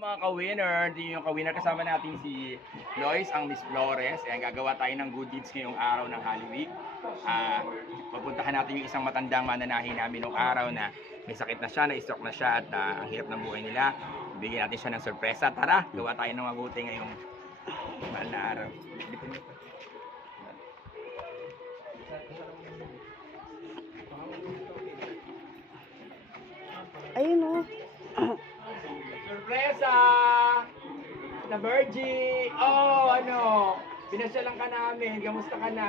Mga ka-winner, di yung ka-winner kasama natin si Lois, ang Miss Flores. Ayan, gagawa tayo ng good deeds ngayong araw ng Holy Week. Papuntahan natin yung isang matandang mananahin namin nung araw na may sakit na siya, na-stroke na siya at ang hirap ng buhay nila. Bigyan natin siya ng sorpresa. Tara, gawa tayo ng mabuti ngayong mahal na araw. Ayun o. Sorpresa! Na Virgie! Oh, ano? Pinasyalan ka namin. Kamusta ka na?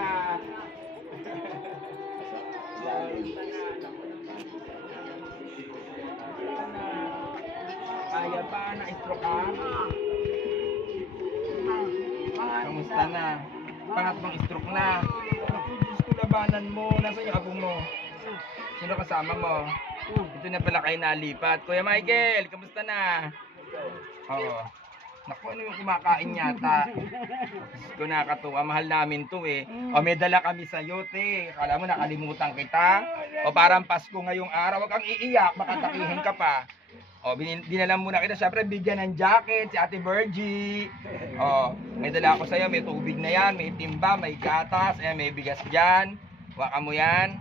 Kaya pa? Na-stroke ka? Kamusta na? Pangatlong stroke na. Ako, Diyos ko, labanan mo. Nasaan yung apo mo? Sino kasama mo? Ito na pala kayo nalipat. Kuya Michael, kamusta na? Oo. Naku, ano yung kumakain yata? Diyos ko, nakakatuwa. Mahal namin to eh. O, may dala kami sa'yo, te. Akala mo nakalimutan kita? O, parang Pasko ngayong araw. Huwag kang iiyak. Baka takihin ka pa. O, dinala muna kita. Siyempre, bigyan ng jacket si Ate Virgie. O, may dala ako sa'yo. May tubig na yan. May timba, may gatas. Ayan, may bigas dyan. Waka mo yan.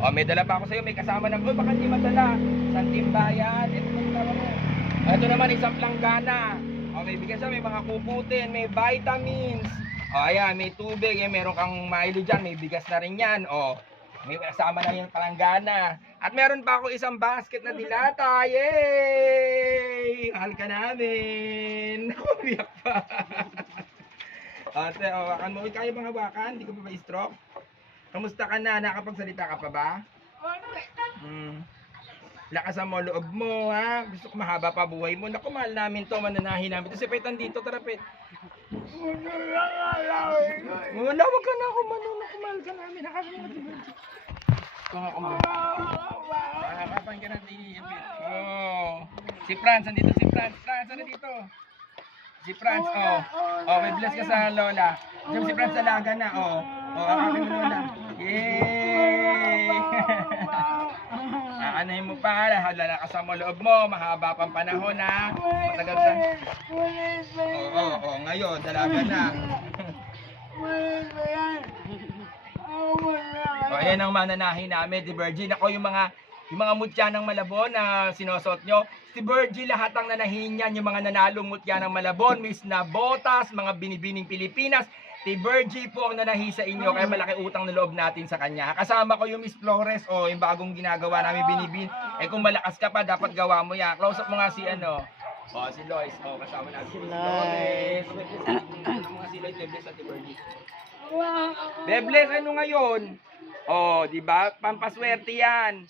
O, may dala pa ako sa'yo. May kasama ng... Oh, baka hindi madala. San timbayan. Ito naman, isang planggana. O, may bigas siya. May mga kukutin. May vitamins. O, ayan. May tubig. Eh, meron kang Milo dyan. May bigas na rin yan. O, may kasama na yung planggana. At meron pa ako isang basket na dilata. Yay! Mahal ka namin. Umiyak pa. Ate, o, wakan mo. Uy, kaya bang hawakan? Hindi ko pa ba-stroke? Kamusta ka na? Nakapagsalita ka pa ba? Lakasan mo loob mo, ha? Gusto ko mahaba pa buhay mo. Naku, mahal namin to. Mananahin namin to. Si Petan dito, tara, Pet. Wala, wag ka na ako. Naku, mahal ka namin. Nakasan mo dito. Nakakapan ka na dito. Oh. Si Franz, andito si Franz. Franz, ano dito? Si Franz, oh. Oh, may bless ka sa lola. Diyan si Franz alaga na, oh. Oh, ang aking lola. Yay! Aanahin mo pa, lalakas mo loob mo, mahaba pang panahon, ha? Matagal ka. Oo, ngayon, dalaga na. O, ayan ang mananahin namin, di Virgie. Ako, yung mga mutya ng Malabon na sinosot nyo. Si Virgie, lahat ang nanahin yan, yung mga nanalong mutya ng Malabon, Miss Nabotas, mga binibining Pilipinas. Si Virgie po ang nanahi sa inyo, kaya malaki utang na loob natin sa kanya. Kasama ko yung Miss Flores, o yung bagong ginagawa namin binibin. Eh kung malakas ka pa, dapat gawa mo yan. Close up mo nga si ano. O, si Lois. O, kasama natin si Lois. Si Lois, Bebles at si Virgie. Bebles, ano ngayon? O, di ba? Pampaswerte yan.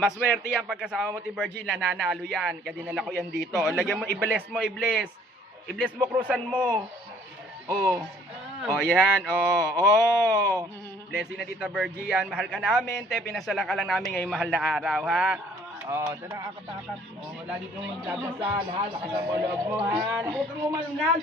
Maswerte yan pagkasama mo ti Virgie, nananalo yan. Kaya dinala ko yan dito. O, lagyan mo, i-bless mo, i-bless. I-bless mo, krusan mo. Oh. Oh, yan. Oh. Blessing na Tita Virgie yan. Mahal ka namin, te. Pinasala ka lang namin ngayong mahal na araw, ha? Oh, tara, akat-akat. Oh, lagi kang magdadasal, ha? Lakas ang loob mo, ha? Huwag kang umalungan.